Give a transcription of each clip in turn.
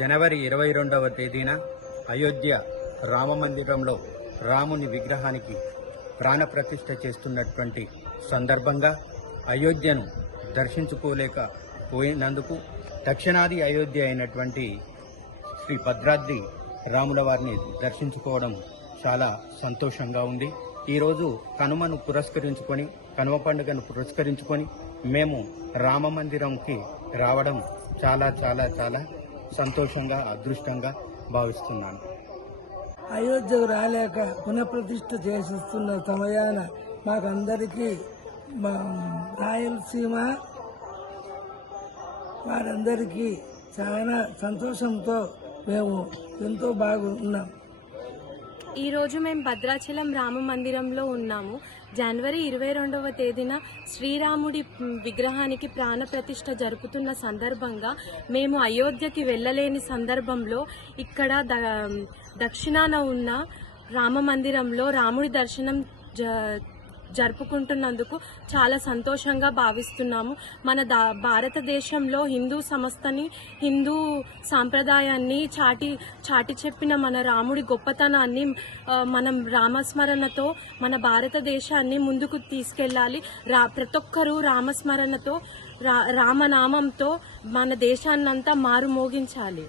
జనవరి 22వ తేదీన అయోధ్య రామమందిరంలో రాముని విగ్రహానికి ప్రాణప్రతిష్ఠ చేస్తున్నటువంటి సందర్భంగా అయోధ్యను దర్శించుకోలేకపోయినందుకు దక్షిణాది అయోధ్య అయినటువంటి శ్రీ భద్రాద్రి రాముల వారిని దర్శించుకోవడం చాలా సంతోషంగా ఉంది. ఈరోజు కనుమ పండుగను పురస్కరించుకొని మేము రామ మందిరంకి రావడం చాలా చాలా చాలా సంతోషంగా అదృష్టంగా భావిస్తున్నాను. అయోధ్యకు రాలేక పునఃప్రతిష్ఠ చేసిస్తున్న సమయాన మాకందరికీ రాయలసీమ వారందరికీ చాలా సంతోషంతో మేము ఎంతో బాగున్నాం. ఈరోజు మేము భద్రాచలం రామ మందిరంలో ఉన్నాము. జనవరి 22వ తేదీన శ్రీరాముడి విగ్రహానికి ప్రాణప్రతిష్ఠ జరుపుతున్న సందర్భంగా మేము అయోధ్యకి వెళ్ళలేని సందర్భంలో ఇక్కడ దక్షిణాన ఉన్న రామ మందిరంలో రాముడి దర్శనం జరుపుకుంటున్నందుకు చాలా సంతోషంగా భావిస్తున్నాము. మన భారతదేశంలో హిందూ సంస్థని, హిందూ సాంప్రదాయాన్ని చాటి చెప్పిన మన రాముడి గొప్పతనాన్ని మనం రామస్మరణతో మన భారతదేశాన్ని ముందుకు తీసుకెళ్ళాలి. ప్రతి ఒక్కరూ రామస్మరణతో రామనామంతో మన దేశాన్నంతా మారుమోగించాలి.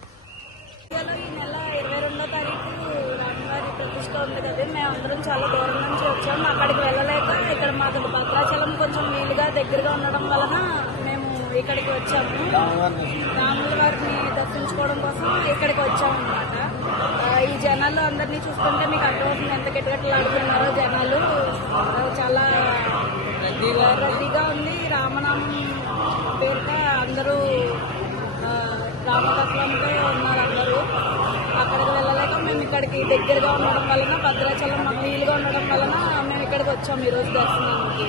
ఈ నెల 22వ తారీఖు రామువారి ప్రతిష్ట ఉంది కదా, మేమందరం చాలా దూరం నుంచి వచ్చాము. అక్కడికి వెళ్ళలేక ఇక్కడ మాకు భద్రాచలం కొంచెం వీలుగా దగ్గరగా ఉండడం వలన మేము ఇక్కడికి వచ్చాము. రాముల వారిని దర్శించుకోవడం కోసం ఇక్కడికి వచ్చాము అన్నమాట. ఈ జనాలు అందరినీ చూస్తుంటే మీకు అర్థమవుతుంది ఎంత గిట్టగట్టలాడుతున్నారో జనాలు. చాలా రద్దీగా ఉంది. రామనామం పేరుగా అందరూ రామతత్వంతో ఉన్నారు అందరూ. అక్కడికి వెళ్ళలేక మేము ఇక్కడికి దగ్గరగా ఉండడం వలన, భద్రాచలం మాకు వీలుగా ఉండడం వలన మేము ఇక్కడికి వచ్చాము ఈరోజు దర్శనానికి.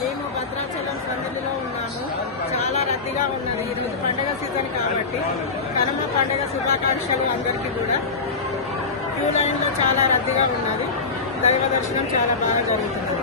మేము భద్రాచలం సందడిలో ఉన్నాము. చాలా రద్దీగా ఉన్నది. ఈరోజు పండుగ సీజన్ కాబట్టి కనుమ పండుగ శుభాకాంక్షలు అందరికీ కూడా. క్యూ లైన్లో చాలా రద్దీగా ఉన్నది. దైవ దర్శనం చాలా బాగా జరుగుతుంది.